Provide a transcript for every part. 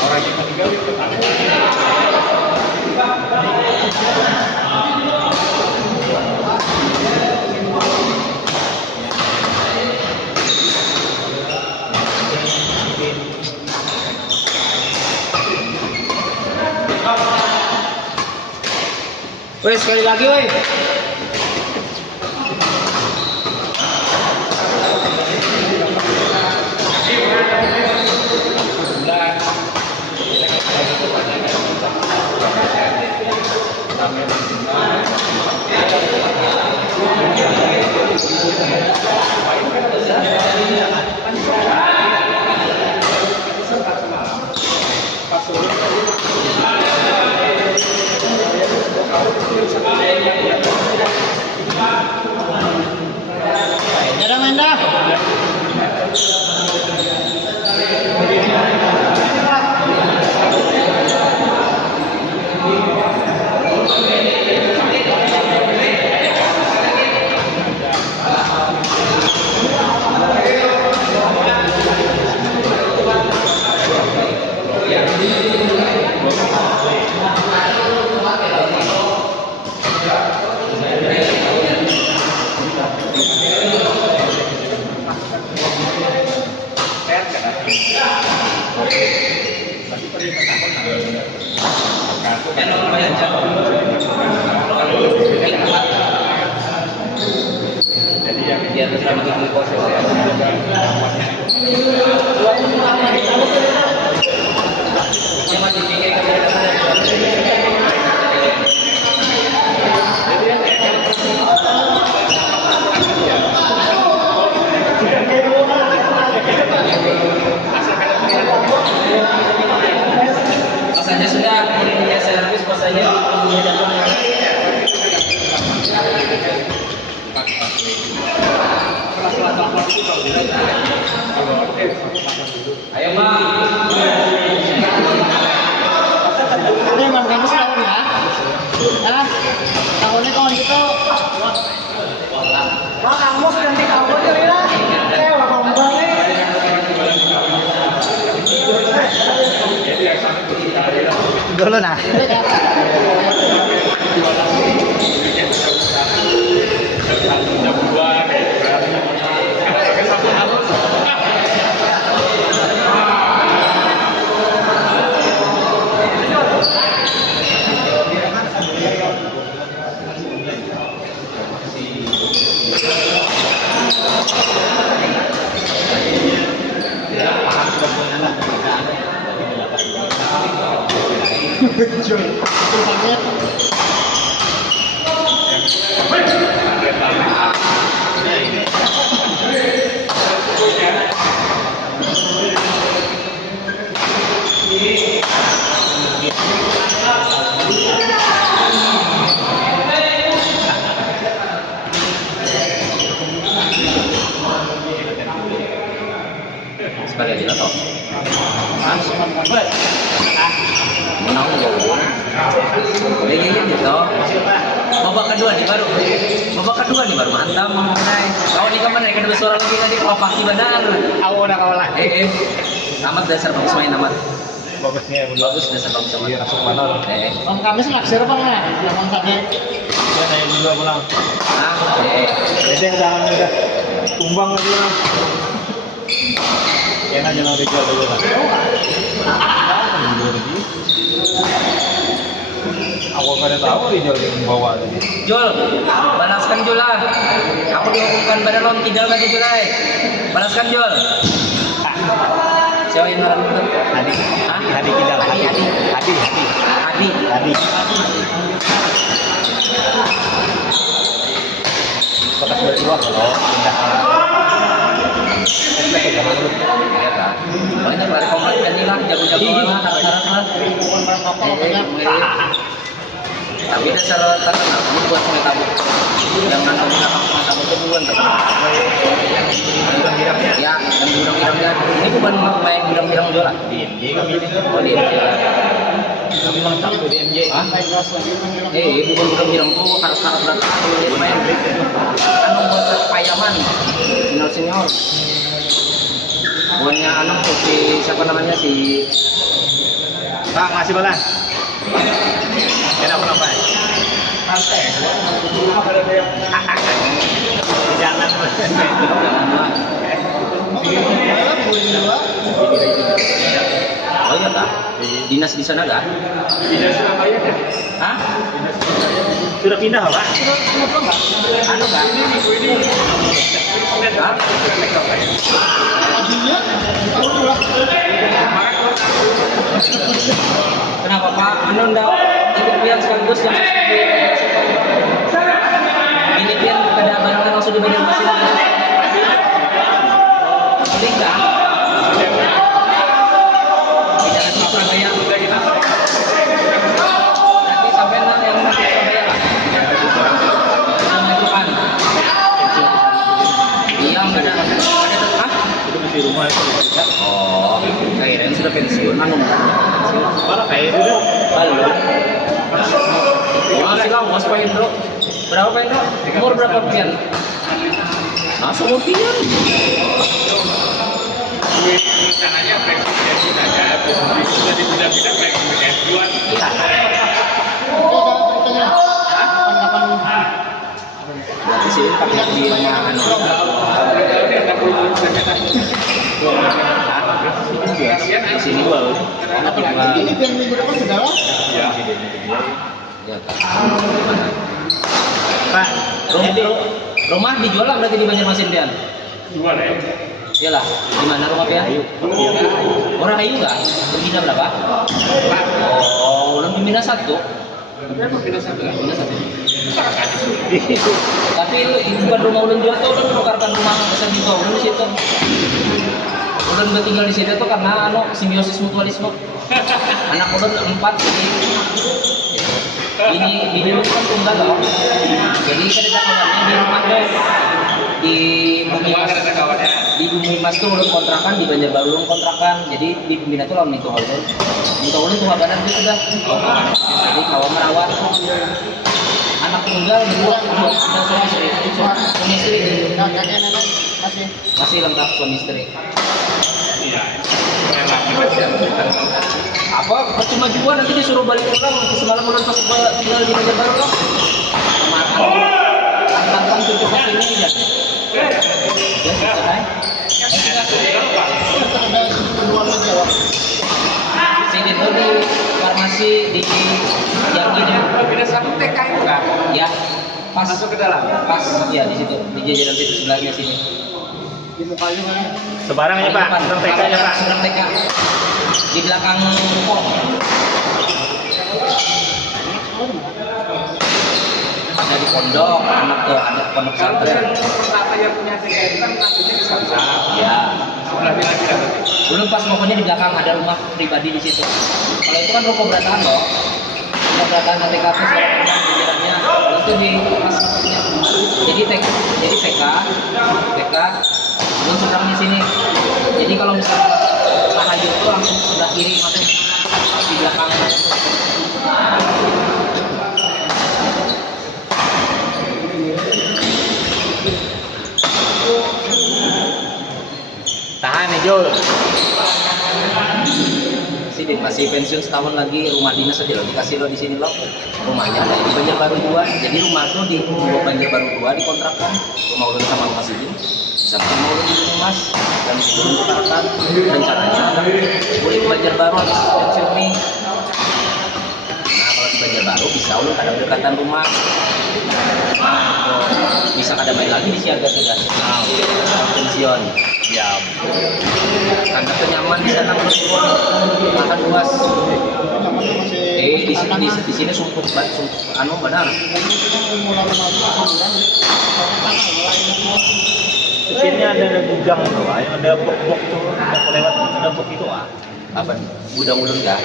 Orang yang meninggal itu Woi, sekali lagi woi. Nyerah Manda. jadi yang Dia bersama dengan proses ya. Yang masih pikir pasanya sudah punya servis pasanya punya datang. Ayo bang. Ini emang kamu setahun ya? Ah, tahunnya kawan kita. Wah, kamu ganti kamu jadi lah. Wah, kompor nih. Dulu nah. Sekali aja toh. Menang loh. Ini gitu. Babak kedua nih baru. Babak kedua nih baru mantap. Kau nih kemana? Kedua suara lagi tadi pasti benar. Aku udah kalah. Amat dasar bagus main amat. bagusnya Bagus dasar bagus amat. langsung manor. Om kami naksir apa nggak? Yang tadi. Ya saya juga pulang. Ah, Jadi jangan udah kumbang lagi lah. Enak jangan dijual dulu lah. Aku nggak ada tahu dijual di bawah tadi. Jul, balaskan Jul lah. Aku dihukumkan badan lawan tidak lagi Jul. Balaskan Jul. Siapa yang ngarang itu? Hadi, Hah? Hadi Kidal, Hadi, Hadi. Hadi, Adi. Hadi. Bekas berdua kalau pindah. Iya kan? Banyak lari komplek kan ini lah, jago-jagoan lah, harap-harap lah. Tapi dasar terkenal, ini buat sungai tabuk. Yang nanam sungai tabuk itu bukan terkenal. Ya, dan birang-birangnya. Ini bukan main birang-birang jola. DMJ kami ini. Oh, dia. Kami lengkap tuh DMJ. Hah? Bukan birang-birang tuh harap-harap dan main. Anu buat payaman, final senior. Bukannya anak tuh si siapa namanya si Pak, ngasih balas. Kena apa apa? Jangan. Oh iya kak, dinas di sana kak? Dinas Surabaya kan? Hah? Sudah pindah Pak? Anu kak? Hah? Kenapa pak? Anu ndak ikut pian sekaligus yang ini pian kada barang langsung di Banjarmasin. Ini kak? Surabaya. Nanti sampai yang nanti Surabaya lah. Yang menentukan. Iya nggak ada tetap. Itu mesti rumah itu. Oh, kayaknya sudah pensiun. Anu. Para kayak itu. Halo. Masih lah, mas Pak Indro. Berapa Pak Indro? Umur berapa pian? Nah, umur pian. Rencananya presiden kita ada sudah dipindah-pindah presiden dua. Berarti sini pakai dia anu. Di sini dua loh. Ini biar minggu depan sudah lah. Ya. Ya, Kak. Pak, Rumah dijual lah berarti di Banjarmasin Pian. Dua ya. Iyalah, di mana rumah Pian? Orang Ayu enggak? Pembina berapa? Oh, ulang pembina satu. Berapa pindah satu? Pembina satu. Tapi bukan rumah ulun jual tuh, ulun menukarkan rumah besar di situ, ulun di situ. Ulun tinggal di situ tuh karena anu simbiosis mutualisme. Anak ulun 4 jadi ini ulun kan tunggal loh. Jadi kan ada kawannya di rumah tuh di Bumi Mas. Di Bumi Mas tuh ulun kontrakan, di Banjarbaru ulun kontrakan. Jadi di pembina tuh lawan itu ulun. Itu ulun tuh badan dia sudah. Jadi kawan merawat. Anak tunggal dua dan suami istri Kakek nenek masih. masih lengkap suami istri. Iya. Apa percuma juga nanti disuruh balik pulang semalam udah pas gua tinggal di Banjarbaru loh. Tantang cucu pas ini aja. Ya selesai. Sini tuh di farmasi di yang ini. Pindah satu TK itu kan? Ya, pas Masuk ke dalam. Pas ya di situ di jajaran situ sebelahnya sini. Di mukanya kan. sebarang ya Pak, Depan. tentang TK-nya Pak. Seberang TK. Di belakang pom. Ada di pondok, anak tuh ada pondok pesantren. Apa yang punya TK itu kan maksudnya di sana. Ya. Sebelah lagi kan? Belum pas pokoknya di belakang ada rumah pribadi di situ. Kalau itu kan ruko berataan loh. Ruko berataan TKP jajarannya itu di pas masuknya. Jadi TK belum seberang di sini. Jadi kalau misalnya Rahayu itu langsung sebelah kiri masuk di belakang. Tahan nih Jul. Masih pensiun setahun lagi, rumah dinas aja loh dikasih lo di sini loh. Rumahnya ada di Banjarbaru 2. Jadi rumah tuh di Banjarbaru 2 dikontrakan. Rumah ulun sama rumah sini. Sama rumah ulun di Mas dan ulun kontrakan. Rencananya boleh ke Banjarbaru habis pensiun nih. Nah kalau di Banjarbaru bisa ulun ada berdekatan rumah. Bisa kada main lagi di siaga sudah. Pensiun. Ya. Karena tuh nyaman di sana makan luas. Di sini sumpuk anu benar. Sini ada gudang tuh, yang ada bok-bok tuh, yang lewat ada bok itu ah. Apa gudang ulun enggak?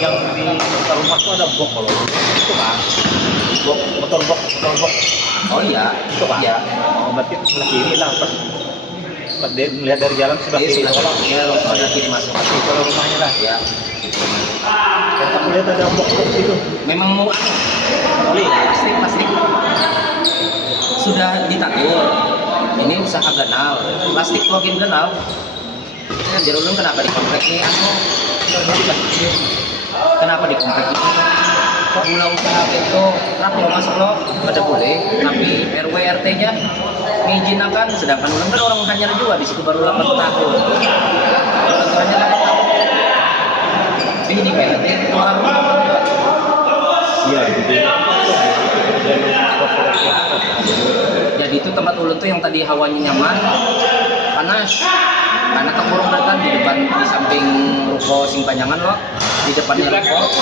Yang di dekat rumah tuh ada bok kalau itu kan. Bok motor bok. Oh iya, Itu kan. iya. Oh, berarti sebelah kiri lah pas dia melihat dari jalan sebelah kiri. Sebelah kiri, sebelah kiri masuk. Masih kalau rumahnya lah. Ya. Dan aku lihat ada bok-bok gitu. Memang mau beli plastik. Sudah ditatur. Ini usaha ganal. Plastik login ganal. Jadi ulun kenapa di komplek nih anu? Kenapa di komplek ini? Guna usaha itu rak lo masuk lo pada boleh, tapi RW RT-nya ngizinakan, sedangkan ulun kan orang hanyar juga di situ baru 8 tahun. Contohnya kan ini PLT keluar. Iya, gitu. Jadi itu tempat ulun tuh yang tadi hawanya nyaman, panas. Karena kekurung datang di depan di samping ruko Simpanjangan loh, di depannya ruko.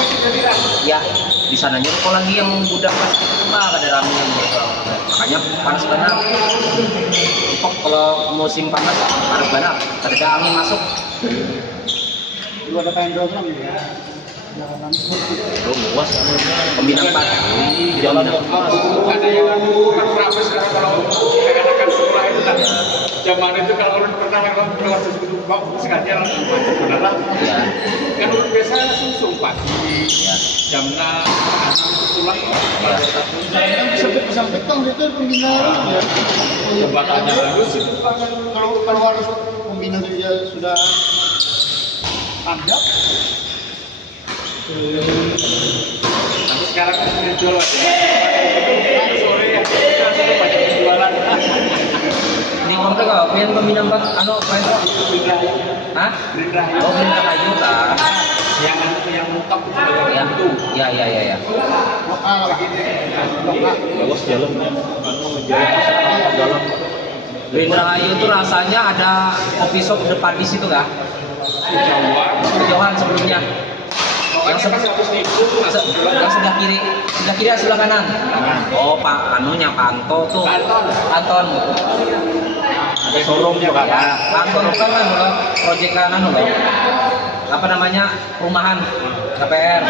Ya, di sananya ruko lagi yang budak pas rumah ada ramen gitu. Makanya panas banget. Kok kalau musim panas banget, ada angin masuk. Lu ada pengen program ya? Lu luas Pembina 4. jalan ada yang bukan berapa sekarang kalau anak-anak sekolah itu kan zaman itu kalau orang pernah kalau sekali macam benar lah Ya, kan orang biasa langsung pagi ya, jam 6 pulang ya. Bisa betong itu pembina ya. jembatannya halus itu Kalau harus pembina dia sudah tanjak. tapi sekarang kan sudah jual sore ya sudah banyak jualan Di komplek apa? Yang pembina 4 anu apa itu? Hah? Oh, Gerindra Kayu kah? yang mentok Ya, ya, ya, ya, ya. Lokal. Lokal. luas jalannya dalam Gerindra Kayu itu rasanya ada coffee shop depan di situ kah? Jawa Kejauhan sebelumnya. makanya pas habis itu Yang sebelah kiri atau sebelah kanan? Oh, Pak anunya Pak Anto tuh. Anton. ada showroom juga Ya, kan. Anton kan loh, proyek kanan loh. Apa namanya? Perumahan KPR.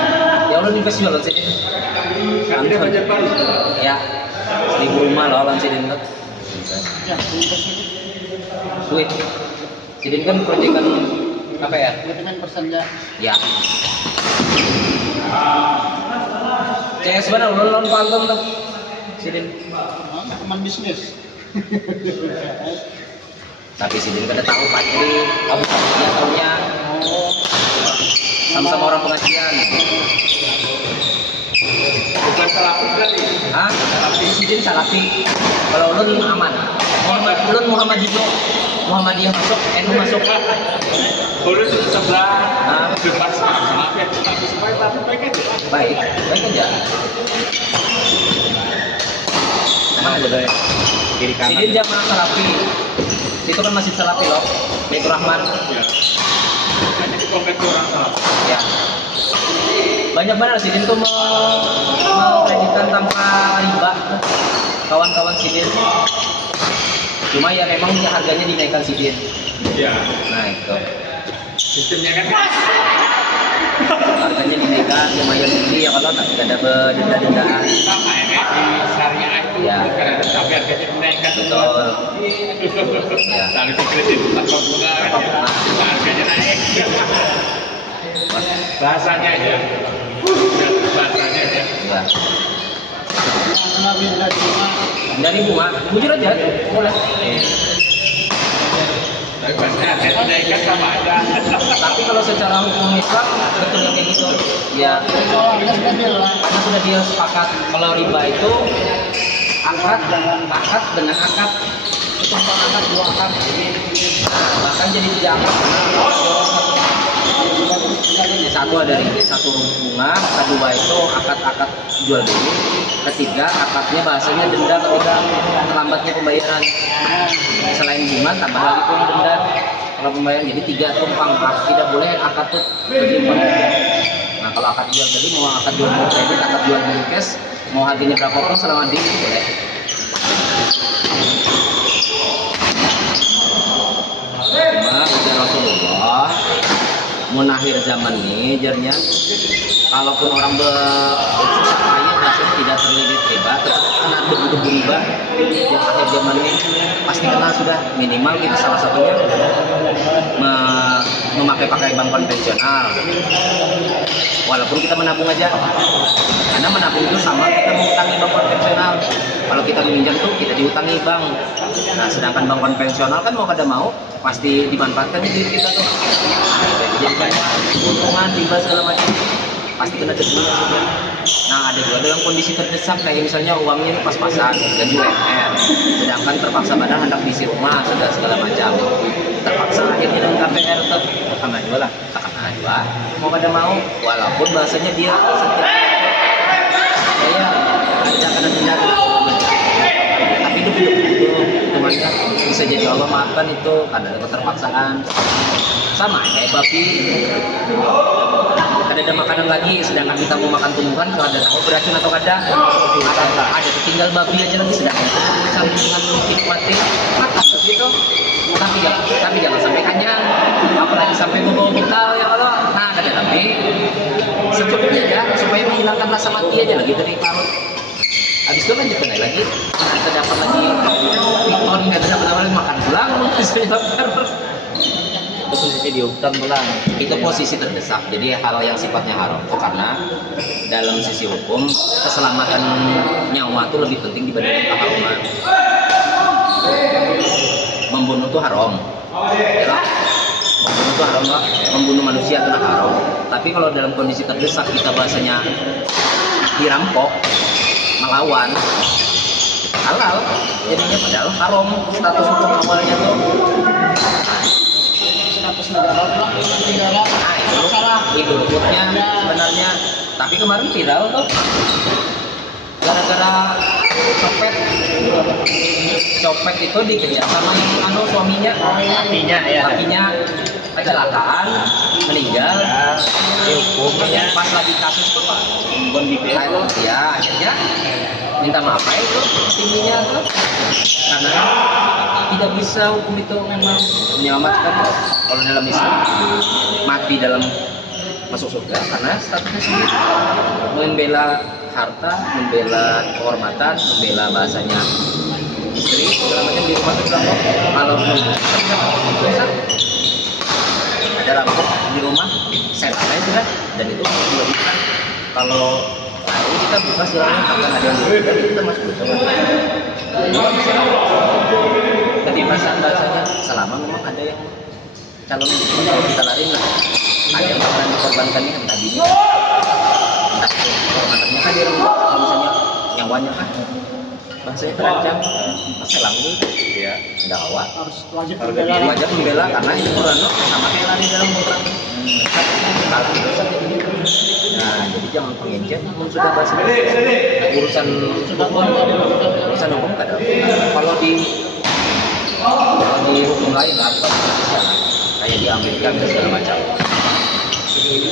Ya udah invest juga loh sih. kan dia banyak baru Ya. 1000 rumah loh lan sidin tuh. Ya, itu Duit. Sidin kan proyek kan KPR. persen ya. Ya. CS mana ulun Anton tuh. Sidin. Teman bisnis. Tapi Sidin kada tahu pasti kamu dia tahunya sama-sama orang pengajian. bukan terapi berarti Hah? Sidin salafi. Kalau ulun aman. Muhammadiyah masuk, NU masuk. baru itu sebelah Nah, depan sama ya tapi supaya tapi baik aja baik aja. Emang ada kiri kanan. Sidin jamaah salafi. Itu kan masjid salafi loh. Baitur Rahman. ya hanya di komplek orang salah Ya. Banyak banget Sidin tuh mengkreditkan tanpa riba kawan-kawan Sidin. Cuma ya memang harganya dinaikkan Sidin. ya Nah itu sistemnya kan harganya dinaikkan lumayan tinggi ya kalau tidak ada denda-dendaan. sama ya kayak di syariah itu Ya. karena ada tapi harganya dinaikkan Betul. Ya. lalu di kredit tanpa bunga kan ya harganya naik bahasanya aja bahasanya aja Ya. Nabi dari rumah. Dari bunga, jujur aja boleh. tapi bahasanya harganya dinaikkan sama aja Tapi kalau secara hukum Islam betul kayak gitu. Ya, Soalnya sudah bilang. karena sudah dia sepakat kalau riba itu akad dengan akad, tumpang akad dua akad. Bahkan jadi tidak akad. Satu ada ringgit, satu bunga, kedua itu akad jual beli, ketiga akadnya bahasanya denda ketika terlambatnya pembayaran. Selain bunga tambah lagi pun denda kalau pembayaran, jadi 3 tumpang. Tidak boleh akad tuh berlimpah. Nah kalau akad jual beli mau akad jual beli kredit, akad jual beli cash, mau harganya berapa pun selama di boleh. Cuma ujar Rasulullah munakhir zaman ini jarnya kalaupun orang bersusah payah maksudnya tidak terlilit riba tetap kena debu-debu riba yang akhir zaman ini pasti kena sudah minimal gitu. Salah satunya memakai pakai bank konvensional. Walaupun kita menabung aja, karena menabung itu sama kita mengutangi bank konvensional. Kalau kita meminjam tuh kita diutangi bank. Nah, sedangkan bank konvensional kan mau kada mau pasti dimanfaatkan duit kita tuh. Jadi banyak keuntungan, riba segala macam. Pasti kena denda. Nah, ada juga dalam kondisi terdesak kayak misalnya uangnya ini pas-pasan gaji UMR, sedangkan terpaksa badan hendak diisi rumah segala macam. Terpaksa akhirnya dengan KPR tuh akan aja lah, akan aja. Mau pada mau, walaupun bahasanya dia setiap saya ada kena denda, tapi itu hitungannya bisa jadi Allah maafkan itu karena ada keterpaksaan. Sama kayak babi, kada ada makanan lagi, sedangkan kita mau makan tumbuhan, kalau ada tahu beracun atau kada, ada tinggal babi aja lagi, sedangkan itu berurusan dengan nikmati makan begitu. Tapi jangan sampai kenyang, apalagi sampai membawa bekal ya Allah. Nah, kada tapi secukupnya ya, supaya menghilangkan rasa mati aja lagi dari parut. Habis itu lanjut naik lagi, kita dapat lagi piton, kita dapat lagi makan pulang, bisa lapar. Posisi di hutan pulang. Itu posisi terdesak, jadi hal yang sifatnya haram itu karena dalam sisi hukum keselamatan nyawa itu lebih penting dibandingkan keharuman. Membunuh itu haram ya, membunuh itu haram lah, membunuh manusia itu haram. Tapi kalau dalam kondisi terdesak kita bahasanya dirampok, melawan, halal jadinya, padahal haram status hukum awalnya tuh. Status negara Nah, itu luputnya sebenarnya. Tapi kemarin viral tuh gara-gara copet itu dikejar sama yang suaminya, lakinya kecelakaan meninggal, dihukumnya pas lagi kasus tuh Pak ya, akhirnya minta maaf aja itu tingginya tuh, karena tidak bisa hukum itu memang menyelamatkan. Kalau dalam Islam mati dalam masuk surga karena statusnya sendiri, membela harta, membela kehormatan, membela bahasanya istri segala macam di rumah tangga. Kalau dosa ada rampok di rumah, saya aja sudah, dan itu juga bisa. Kalau ini kita buka silahkan, akan ada yang berbeda, kita masuk ke ketipasan bahasanya, selama memang ada yang calon kalau kita lari lah, ada yang bakalan dikorbankan yang tadinya kehormatannya kan dia kalau misalnya nyawanya kan bahasanya terancam, pasti langsung ya dakwah harus wajib membela karena itu Quran sama kayak lari dalam perang. Nah, jadi jangan pengecer sudah bahas urusan hukum kadang kalau di hukum lain lah, kayak di Amerika dan segala macam.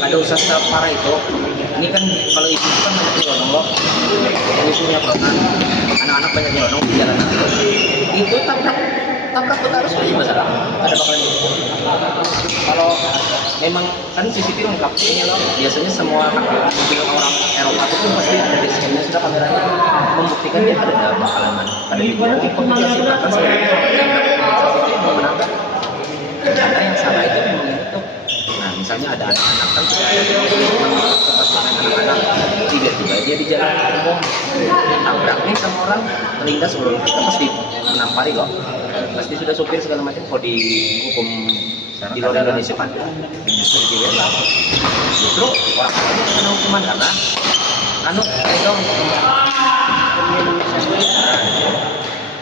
Ada usaha parah itu. Ini kan kalau ibu kan banyak nyelonong loh, ibunya pernah anak-anak banyak nyelonong di jalanan itu tabrak harus aja masalah. Ada bakalan kalau memang kan CCTV lengkap ini loh. Biasanya semua mobil orang Eropa itu pun pasti ada di scannya sudah kameranya membuktikan dia ada bakalan ada di komunikasi bahkan sebenarnya mau menangkap. Karena yang salah itu memang itu. Nah, misalnya ada anak-anak kan anak-anak tiba-tiba dia di jalan umum tabrak nih sama orang melindas sebelum kita pasti menampari kok. Pasti sudah supir segala macam kok di hukum di luar Indonesia kan justru orang lain kena hukuman karena itu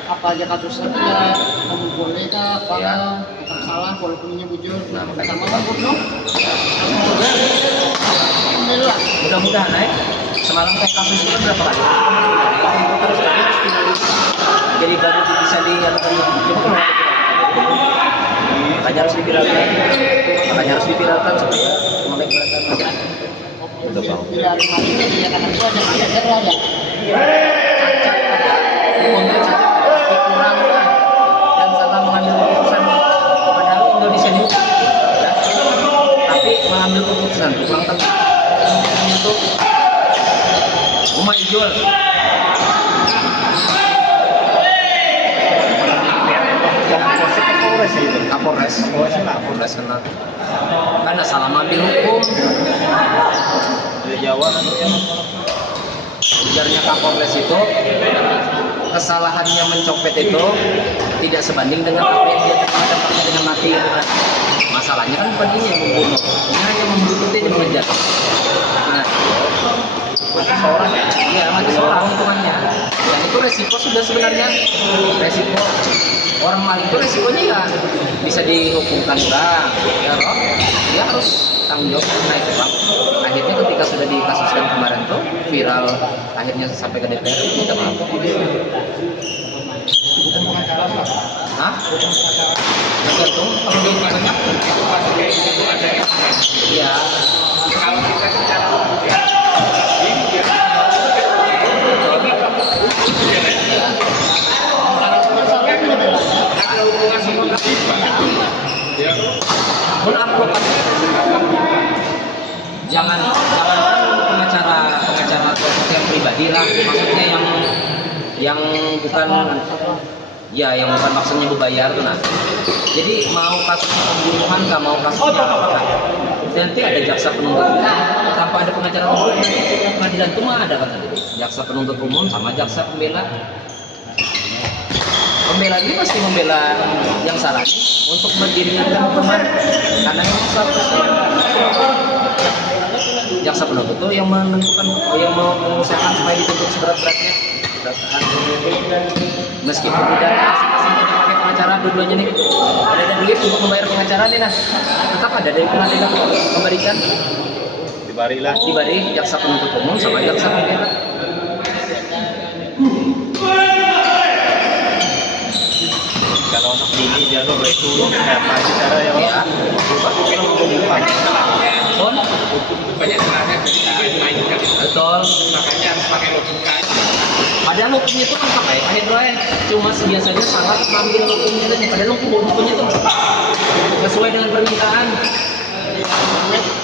apa aja kasusnya ya, kamu boleh kah kalau tetap salah walaupun ini bujur sama kabur dong. Alhamdulillah. Mudah-mudahan naik. Semalam kayak kasus itu berapa kali? Itu terus jadi baru bisa dilakukan. Coba kalau makanya harus dipiralkan supaya melek mereka aja. Udah bau. Bila ada mati jadi ya karena gua ada ada. Cacat ada, umumnya cacat ada, tapi kurang lah dan salah mengambil keputusan. Padahal Indonesia ini ya, tapi mengambil keputusan kurang tepat. Itu rumah hijau. Jangan kosong Kapolres itu. Kapolres kena. Karena salah mengambil hukum. Dari Jawa kan ya. Ujarnya Kapolres itu kesalahannya mencopet itu tidak sebanding dengan apa yang dia dapatkan dengan mati itu kan. Masalahnya kan bukan ini yang membunuh, ini hanya membuntuti dan mengejar. Nah, Mati seorang ya. iya mati seorang hitungannya. Dan itu resiko sudah sebenarnya resiko orang maling itu resikonya ya bisa dihukumkan orang, ya loh. Dia harus tanggung jawab naik uang. Akhirnya ketika sudah dikasuskan kemarin tuh viral, akhirnya sampai ke DPR minta maaf. Bukan pengacara Pak. Hah? Tergantung kalau dia banyak. Iya. Kalau kita bicara ya, ini dia Masalahnya beda. ada hubungan sama musibah. Ya, Mengadvokat jangan pengacara atau yang pribadi lah, maksudnya yang bukan ya yang bukan maksudnya berbayar tuh nah. Jadi mau kasus pembunuhan nggak mau kasusnya apa nanti ada jaksa penuntut umum tanpa ada pengacara umum pengadilan itu mah ada kan tadi jaksa penuntut umum sama jaksa pembela ini pasti membela yang salah untuk meringankan hukuman karena yang jaksa penuntut itu yang menentukan yang mengusahakan supaya dituntut seberat-beratnya meskipun tidak masing-masing pakai pengacara dua-duanya nih ada duit untuk membayar pengacara nih nah tetap ada dari pengadilan memberikan dibari jaksa penuntut umum sama jaksa pembela. Kalau anak ini dia lo itu apa cara yang Ya. kita mau buka. Son, hukum itu banyak salahnya ketika dimainkan. betul. Makanya harus pakai logika. Padahal hukumnya itu kan pakai Pak Hendroen, cuma biasanya salah mengambil hukumnya itu. Padahal hukumnya itu sesuai dengan permintaan.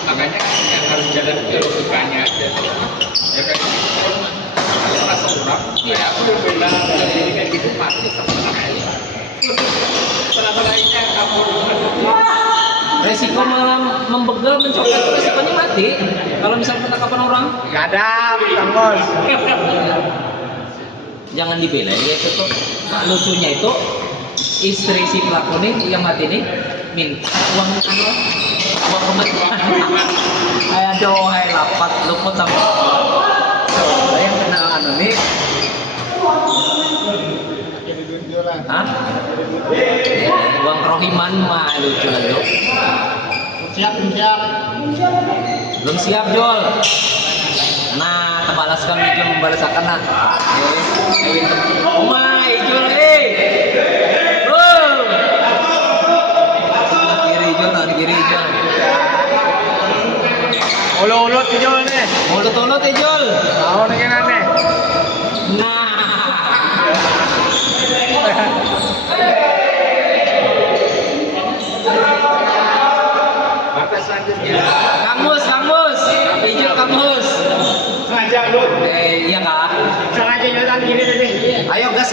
Makanya yang harus jalan itu logikanya aja. Ya kan? Kalau rasa orang, ya aku udah bela ini kayak gitu mati sama aja. Selama lainnya kamu Resiko membegal, mencopet itu resikonya mati. Kalau misalnya penangkapan orang, Gak ada, Bang Bos. jangan dibela. Ya itu tuh nah, lucunya itu istri si pelaku nih yang mati nih minta uang kematian. Aduh, hai lapat luput sama yang kena nih. Hah? Uang rohiman mah lucu lu. Siap. Belum siap Jol. Nah, terbalaskan Jol membalasakan nah. Oh my Jol kiri Jol. Ulut-ulut Jol nih. Mulut-mulut Jol. Tahu nih kan aneh. Nah. batas selanjutnya. Kamus. Ijol kamus. Sengaja lu. Iya kak. Sengaja jalan gini tadi. Ayo gas.